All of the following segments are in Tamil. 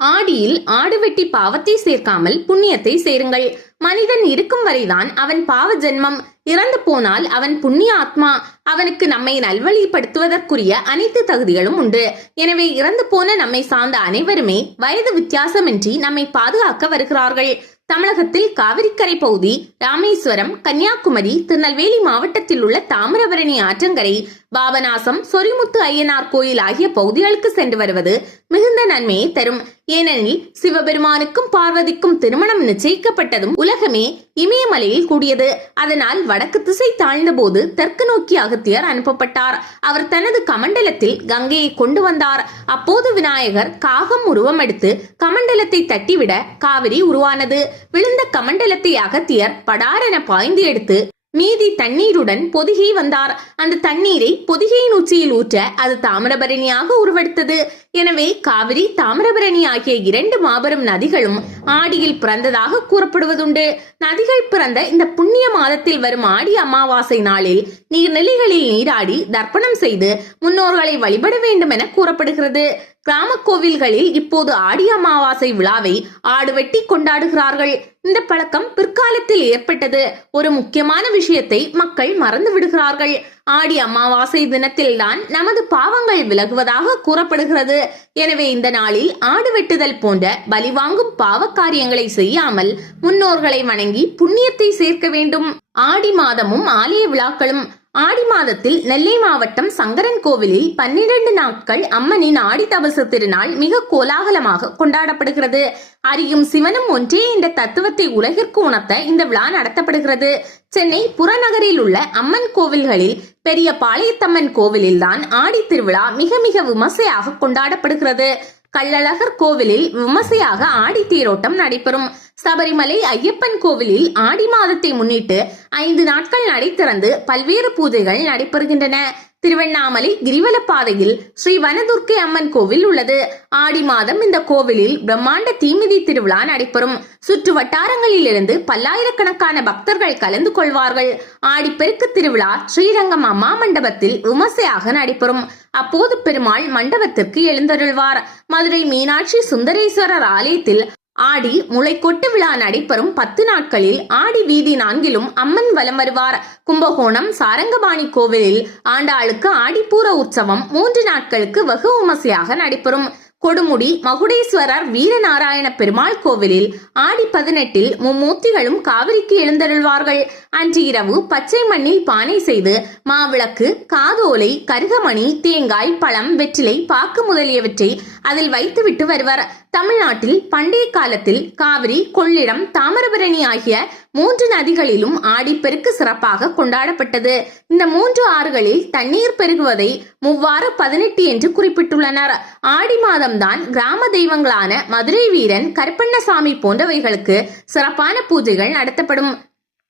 ஆடியில் ஆடு வெட்டி பாவத்தை சேர்க்காமல் புண்ணியத்தை சேருங்கள். மனிதன் இருக்கும் வரைதான் அவன் பாவ ஜென்மம். இறந்து போனால் அவன் புண்ணிய ஆத்மா. அவனுக்கு நம்மை நல்வழிப்படுத்துவதற்குரிய அனைத்து தகுதிகளும் உண்டு. எனவே இறந்து போன நம்மை சார்ந்த அனைவருமே வயது வித்தியாசமின்றி நம்மை பாதுகாக்க வருகிறார்கள். தமிழகத்தில் காவிரிக்கரை பகுதி, ராமேஸ்வரம், கன்னியாகுமரி, திருநெல்வேலி மாவட்டத்தில் உள்ள தாமிரபரணி ஆற்றங்கரை, பாபநாசம், சொரிமுத்து ஐயனார் கோயில் ஆகிய பகுதிகளுக்கு சென்று வருவது மிகுந்த நன்மையை தரும். ஏனெனில் சிவபெருமானுக்கும் பார்வதிக்கும் திருமணம் நிச்சயிக்கப்பட்டதும் உலகமே இமயமலையில் கூடியது. அதனால் வடக்கு திசை தாழ்ந்த போது தெற்கு நோக்கி அகத்தியர் அனுப்பப்பட்டார். அவர் தனது கமண்டலத்தில் கங்கையை கொண்டு வந்தார். அப்போது விநாயகர் காகம் உருவம் எடுத்து கமண்டலத்தை தட்டிவிட காவிரி உருவானது. விழுந்த கமண்டலத்தை அகத்தியர் படாரென பாய்ந்து எடுத்து மீதி தண்ணீருடன் பொதிகை வந்தார். அந்த தண்ணீரை பொதிகையின் உச்சியில் ஊற்ற அது தாமிரபரணியாக உருவெடுத்தது. எனவே காவிரி, தாமிரபரணி ஆகிய இரண்டு மாபெரும் நதிகளும் ஆடியில் பிறந்ததாக கூறப்படுவதுண்டு. நதிகள் பிறந்த இந்த புண்ணிய மாதத்தில் வரும் ஆடி அமாவாசை நாளில் நீர்நிலைகளில் நீராடி தர்ப்பணம் செய்து முன்னோர்களை வழிபட வேண்டும் என கூறப்படுகிறது. கிராம கோவில்களில் இப்போது ஆடி அமாவாசை விழாவை ஆடு வெட்டி கொண்டாடுகிறார்கள். இந்த பழக்கம் பிற்காலத்தில் ஏற்பட்டது. ஒரு முக்கியமான விஷயத்தை மக்கள் மறந்து விடுகிறார்கள். ஆடி அமாவாசை தினத்தில் தான் நமது பாவங்கள் விலகுவதாக கூறப்படுகிறது. எனவே இந்த நாளில் ஆடு வெட்டுதல் போன்ற பலி வாங்கும் பாவ காரியங்களை செய்யாமல் முன்னோர்களை வணங்கி புண்ணியத்தை சேர்க்க வேண்டும். ஆடி மாதமும் ஆலய விழாக்களும். ஆடி மாதத்தில் நெல்லை மாவட்டம் சங்கரன் கோவிலில் 12 நாட்கள் அம்மனின் ஆடி தபசு திருநாள் மிக கோலாகலமாக கொண்டாடப்படுகிறது. அறியும் சிவனும் ஒன்றே என்ற தத்துவத்தை உலகிற்கு உணர்த்த இந்த விழா நடத்தப்படுகிறது. சென்னை புறநகரில் உள்ள அம்மன் கோவில்களில் பெரிய பாளையத்தம்மன் கோவிலில் தான் ஆடி திருவிழா மிக மிக விமர்சையாக கொண்டாடப்படுகிறது. கள்ளழகர் கோவிலில் விமர்சையாக ஆடி தேரோட்டம் நடைபெறும். சபரிமலை ஐயப்பன் கோவிலில் ஆடி மாதத்தை முன்னிட்டு 5 நாட்கள் நடை திறந்து பல்வேறு பூஜைகள் நடைபெறுகின்றன. திருவண்ணாமலை கிரிவல பாதையில் ஸ்ரீ வனதுர்க்கை அம்மன் கோவில் உள்ளது. ஆடி மாதம் இந்த கோவிலில் பிரம்மாண்ட தீமிதி திருவிழா நடைபெறும். சுற்று வட்டாரங்களில் இருந்து பல்லாயிரக்கணக்கான பக்தர்கள் கலந்து கொள்வார்கள். ஆடிப்பெருக்கு திருவிழா ஸ்ரீரங்கம் அம்மா மண்டபத்தில் விமர்சையாக நடைபெறும். அப்போது பெருமாள் மண்டபத்திற்கு எழுந்தருள்வார். மதுரை மீனாட்சி சுந்தரேஸ்வரர் ஆலயத்தில் ஆடி முளைக்கொட்டு விழா நடைபெறும் 10 நாட்களில் ஆடி வீதி 4லும் அம்மன் வலம் வருவார். கும்பகோணம் சாரங்கபாணி கோவிலில் ஆண்டாளுக்கு ஆடிப்பூர உற்சவம் 3 நாட்களுக்கு வெகு விமர்சையாக நடைபெறும். கொடுமுடி மகுடேஸ்வரர் வீரநாராயண பெருமாள் கோவிலில் ஆடி 18ல் மும்மூர்த்திகளும் காவிரிக்கு எழுந்தருள்வார்கள். அன்று இரவு பச்சை மண்ணில் பானை செய்து மாவிளக்கு, காதோலை, கருகமணி, தேங்காய், பழம், வெற்றிலை, பாக்கு முதலியவற்றை அதில் வைத்துவிட்டு வருவர். தமிழ்நாட்டில் பண்டைய காலத்தில் காவிரி, கொள்ளிடம், தாமிரபரணி ஆகிய 3 நதிகளிலும் ஆடிப்பெருக்கு சிறப்பாக கொண்டாடப்பட்டது. இந்த 3 ஆறுகளில் தண்ணீர் பெருகுவதை 3/18 என்று குறிப்பிட்டுள்ளனர். ஆடி மாதம்தான் கிராம தெய்வங்களான மதுரை வீரன், கருப்பண்ணசாமி போன்றவைகளுக்கு சிறப்பான பூஜைகள் நடத்தப்படும்.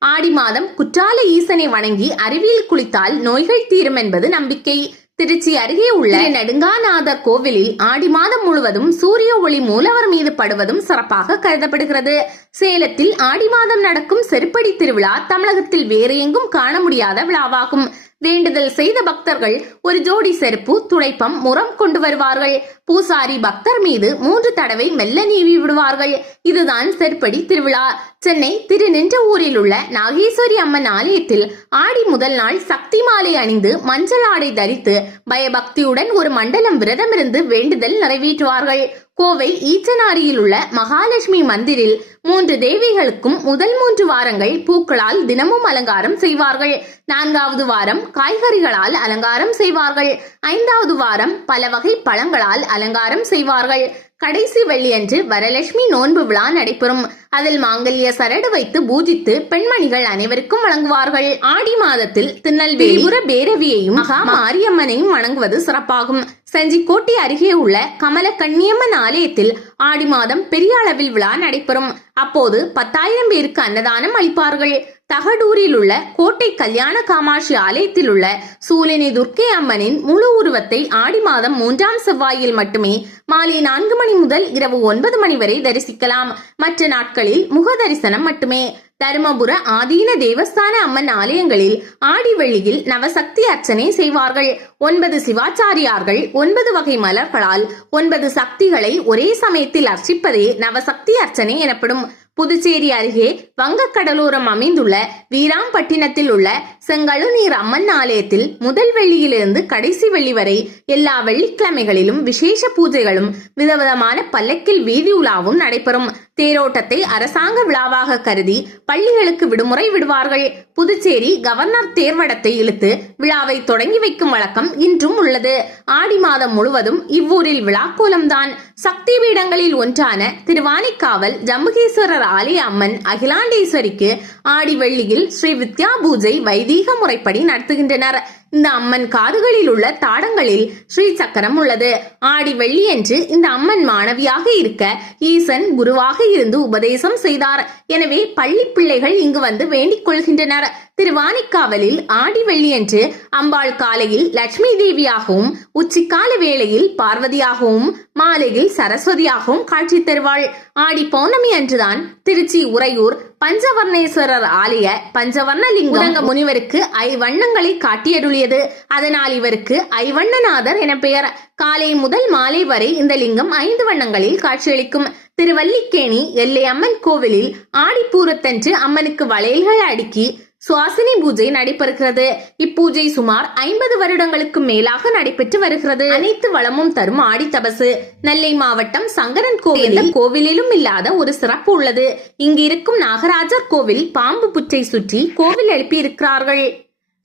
ஆடி மாதம் குற்றால ஈசனை வணங்கி அருவியில் குளித்தால் நோய்கள் தீரும் என்பது நம்பிக்கை. திருச்சி அருகே உள்ள நெடுங்காநாதர் கோவிலில் ஆடி மாதம் முழுவதும் சூரிய ஒளி மூலவர் மீது படுவதும் சிறப்பாக கருதப்படுகிறது. சேலத்தில் ஆடி மாதம் நடக்கும் செருப்படி திருவிழா தமிழகத்தில் வேறு எங்கும் காண முடியாத விழாவாகும். வேண்டுதல் செய்த பக்தர்கள் ஒரு ஜோடி செருப்பு, துடைப்பம், முறம் கொண்டு வருவார்கள். பூசாரி பக்தர் மீது 3 தடவை மெல்ல நீவி விடுவார்கள். இதுதான் செருப்படி திருவிழா. சென்னை திருநின்றவூரில் உள்ள நாகேஸ்வரி அம்மன் ஆலயத்தில் ஆடி முதல் நாள் சக்தி மாலை அணிந்து மஞ்சள் ஆடை தரித்து பயபக்தியுடன் ஒரு மண்டலம் விரதமிருந்து வேண்டுதல் நிறைவேற்றுவார்கள். கோவை ஈச்சனாரியில் உள்ள மகாலட்சுமி மந்திரில் 3 தேவிகளுக்கும் முதல் 3 வாரங்கள் பூக்களால் தினமும் அலங்காரம் செய்வார்கள். 4வது வாரம் காய்கறிகளால் அலங்காரம் செய்வார்கள். 5வது வாரம் பல வகை பழங்களால் அலங்காரம் செய்வார்கள். கடைசி வெள்ளியன்று வரலட்சுமி நோன்பு விழா நடைபெறும். அதில் மாங்கல்ய சரடு வைத்து பூஜித்து பெண்மணிகள் அனைவருக்கும் வழங்குவார்கள். ஆடி மாதத்தில் திருநெல்வேலி பேரவியையும் மகா மாரியம்மனையும் வணங்குவது சிறப்பாகும். செஞ்சிக்கோட்டை அருகே உள்ள கமல கன்னியம்மன் ஆலயத்தில் ஆடி மாதம் பெரிய அளவில் விழா நடைபெறும். அப்போது 10,000 பேருக்கு அன்னதானம் அளிப்பார்கள். தகடூரில் உள்ள கோட்டை கல்யாண காமாட்சி ஆலயத்தில் உள்ள சூலினி துர்க்கை அம்மனின் முழு உருவத்தை ஆடி மாதம் 3ஆம் செவ்வாயில் மட்டுமே மாலை 4 மணி முதல் இரவு 9 மணி வரை தரிசிக்கலாம். மற்ற நாட்களில் முக தரிசனம் மட்டுமே. தருமபுர ஆதீன தேவஸ்தான அம்மன் ஆலயங்களில் ஆடி வெள்ளியில் நவசக்தி அர்ச்சனை செய்வார்கள். 9 சிவாச்சாரியார்கள் 9 வகை மலர்களால் 9 சக்திகளை ஒரே சமயத்தில் அர்ச்சிப்பதே நவசக்தி அர்ச்சனை எனப்படும். புதுச்சேரி அருகே வங்கக்கடலோரம் அமைந்துள்ள வீராம்பட்டினத்தில் உள்ள செங்கழுநீர் அம்மன் ஆலயத்தில் முதல் வெள்ளியிலிருந்து கடைசி வெள்ளி வரை எல்லா வெள்ளிக்கிழமைகளிலும் விசேஷ பூஜைகளும் விதவிதமான பல்லக்கில் வீதி உலாவும் நடைபெறும். தேரோட்டத்தை அரசாங்க விழாவாக கருதி பள்ளிகளுக்கு விடுமுறை விடுவார்கள். புதுச்சேரி கவர்னர் தேர்வடத்தை இழுத்து விழாவை தொடங்கி வைக்கும் வழக்கம் இன்றும் உள்ளது. ஆடி மாதம் முழுவதும் இவ்வூரில் விழாக்கோலம்தான். சக்தி பீடங்களில் ஒன்றான திருவானைக்காவல் ஜம்புகேஸ்வரர் ஆலய அம்மன் அகிலாண்டேஸ்வரிக்கு ஆடி வெள்ளியில் ஸ்ரீ வித்யா பூஜை வைதீக முறைப்படி நடத்துகின்றனர். இந்த அம்மன் காதுகளில் உள்ள தாடங்களில் ஸ்ரீ சக்கரம் உள்ளது. ஆடி வெள்ளியன்று இந்த அம்மன் மாணவியாக இருக்க ஈசன் குருவாக இருந்து உபதேசம் செய்தார். எனவே பள்ளி பிள்ளைகள் இங்கு வந்து வேண்டிக் கொள்கின்றனர். திருவானைக்காவலில் ஆடி வெள்ளியன்று அம்பாள் காலையில் லட்சுமி தேவியாகவும் உச்சிக்கால வேளையில் பார்வதியாகவும் மாலையில் சரஸ்வதியாகவும் காட்சி தருவாள். ஆடி பௌர்ணமி அன்றுதான் திருச்சி உறையூர் பஞ்சவர்ணேஸ்வரர் ஆலய பஞ்சவர்ண லிங்க முனிவருக்கு ஐவண்ணங்களை காட்டியருளியது. அதனால் இவருக்கு ஐவண்ணநாதர் என பெயர். காலை முதல் மாலை வரை இந்த லிங்கம் 5 வண்ணங்களில் காட்சியளிக்கும். திருவல்லிக்கேணி எல்லை அம்மன் கோவிலில் ஆடிப்பூரத்தன்று அம்மனுக்கு வளையல்கள் அடுக்கி சுவாசினி பூஜை நடைபெறுகிறது. இப்பூஜை சுமார் 50 வருடங்களுக்கு மேலாக நடைபெற்று வருகிறது. அனைத்து வளமும் தரும் ஆடி தபசு. நெல்லை மாவட்டம் சங்கரன் கோவில் கோவிலிலும் இல்லாத ஒரு சிறப்பு உள்ளது. இங்கு இருக்கும் நாகராஜர் கோவில் பாம்பு புற்றை சுற்றி கோவில் எழுப்பி இருக்கிறார்கள்.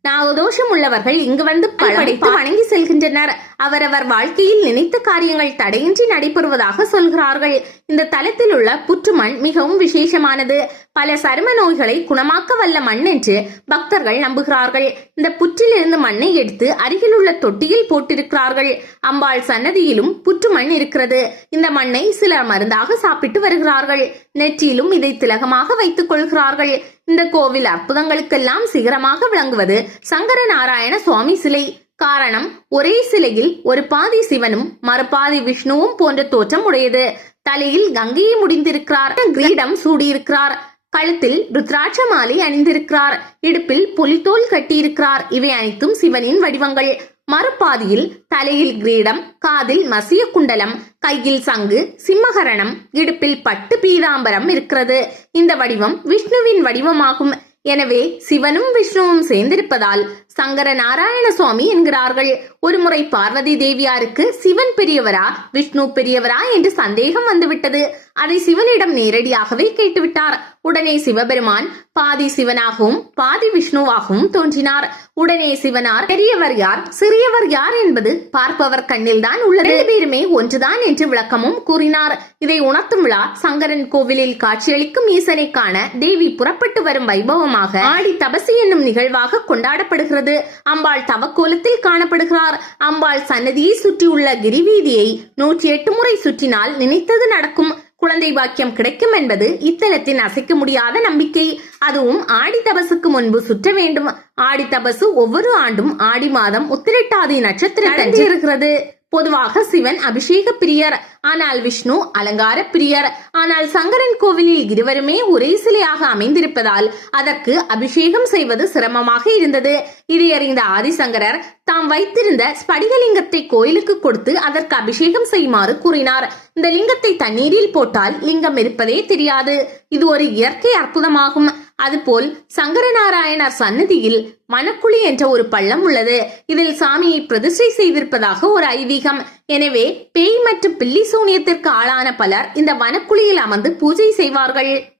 நாகதோஷம் உள்ளவர்கள் இங்கு வந்து படைத்து வணங்கி செல்கின்றனர். அவரவர் வாழ்க்கையில் நினைத்த காரியங்கள் தடையின்றி நடைபெறுவதாக சொல்கிறார்கள். இந்த தலத்தில் உள்ள புற்றுமண் மிகவும் விசேஷமானது. பல சரும நோய்களை குணமாக்க வல்ல மண் என்று பக்தர்கள் நம்புகிறார்கள். இந்த புற்றிலிருந்து மண்ணை எடுத்து அருகில் உள்ள தொட்டியில் போட்டிருக்கிறார்கள். அம்பாள் சன்னதியிலும் புற்றுமண் இருக்கிறது. இந்த மண்ணை சிலர் மருந்தாக சாப்பிட்டு வருகிறார்கள். நெற்றியிலும் இதை திலகமாக வைத்துக் கொள்கிறார்கள். இந்த கோவில் அற்புதங்களுக்கெல்லாம் சிகரமாக விளங்குவது சங்கர நாராயண சுவாமி சிலை. காரணம், ஒரே சிலையில் ஒரு பாதி சிவனும் மறுபாதி விஷ்ணுவும் போன்ற தோற்றம் உடையது. தலையில் கங்கையை முடிந்திருக்கிறார். கிரீடம் சூடியிருக்கிறார். கழுத்தில் ருத்ராட்ச மாலை அணிந்திருக்கிறார். இடுப்பில் புலித்தோல் கட்டியிருக்கிறார். இவை அனைத்தும் சிவனின் வடிவங்கள். மறுபாதியில் தலையில் கிரீடம், காதில் மசிய குண்டலம், கையில் சங்கு, சிம்மகரணம், இடுப்பில் பட்டு பீதாம்பரம் இருக்கிறது. இந்த வடிவம் விஷ்ணுவின் வடிவமாகும். எனவே சிவனும் விஷ்ணுவும் சேர்ந்திருப்பதால் சங்கர நாராயண சுவாமி என்கிறார்கள். ஒருமுறை பார்வதி தேவியாருக்கு சிவன் பெரியவரா விஷ்ணு பெரியவரா என்று சந்தேகம் வந்துவிட்டது. அதை சிவனிடம் நேரடியாகவே கேட்டுவிட்டார். உடனே சிவபெருமான் பாதி சிவனாகவும் பாதி விஷ்ணுவாகவும் தோன்றினார். உடனே சிவனார் பெரியவர் யார் சிறியவர் யார் என்பது பார்ப்பவர் கண்ணில் தான் உள்ளது, பேருமே ஒன்றுதான் என்று விளக்கமும் கூறினார். இதை உணர்த்தும் விழா சங்கரன் கோவிலில் காட்சியளிக்கும் ஈசனை காண தேவி புறப்பட்டு வரும் வைபவமாக ஆடி தபசு என்னும் நிகழ்வாக கொண்டாடப்படுகிறது. அம்பாள் தவக்கோலத்தில் காணப்படுகிறார். அம்பாள் சன்னதியை சுற்றியுள்ள கிரிவீதியை 108 முறை சுற்றினால் நினைத்தது நடக்கும், குழந்தை பாக்கியம் கிடைக்கும் என்பது இத்தலத்தின் அசைக்க முடியாத நம்பிக்கை. அதுவும் ஆடி தபசுக்கு முன்பு சுற்ற வேண்டும். ஆடி தபசு ஒவ்வொரு ஆண்டும் ஆடி மாதம் உத்திரட்டாதி நட்சத்திரத்தன்று இருக்கிறது. பொதுவாக சிவன் அபிஷேக பிரியர், ஆனால் விஷ்ணு அலங்கார பிரியர். ஆனால் சங்கரன் கோவிலில் இருவருமே ஒரே சிலையாக அமைந்திருப்பதால் அதற்கு அபிஷேகம் செய்வது சிரமமாக இருந்தது. இதை அறிந்த ஆதிசங்கரர் தாம் வைத்திருந்த ஸ்படிகலிங்கத்தை கோயிலுக்கு கொடுத்து அதற்கு அபிஷேகம் செய்யுமாறு கூறினார். இந்த லிங்கத்தை தண்ணீரில் போட்டால் லிங்கம் இருப்பதே தெரியாது. இது ஒரு இயற்கை அற்புதமாகும். அதுபோல் சங்கரநாராயணர் சன்னதியில் மணக்குழி என்ற ஒரு பள்ளம் உள்ளது. இதில் சாமியை பிரதிஷ்டை செய்திருப்பதாக ஒரு ஐதீகம். எனவே பேய் மற்றும் பில்லி சூனியத்திற்கு ஆளான பலர் இந்த வனக்குழியில் அமர்ந்து பூஜை செய்வார்கள்.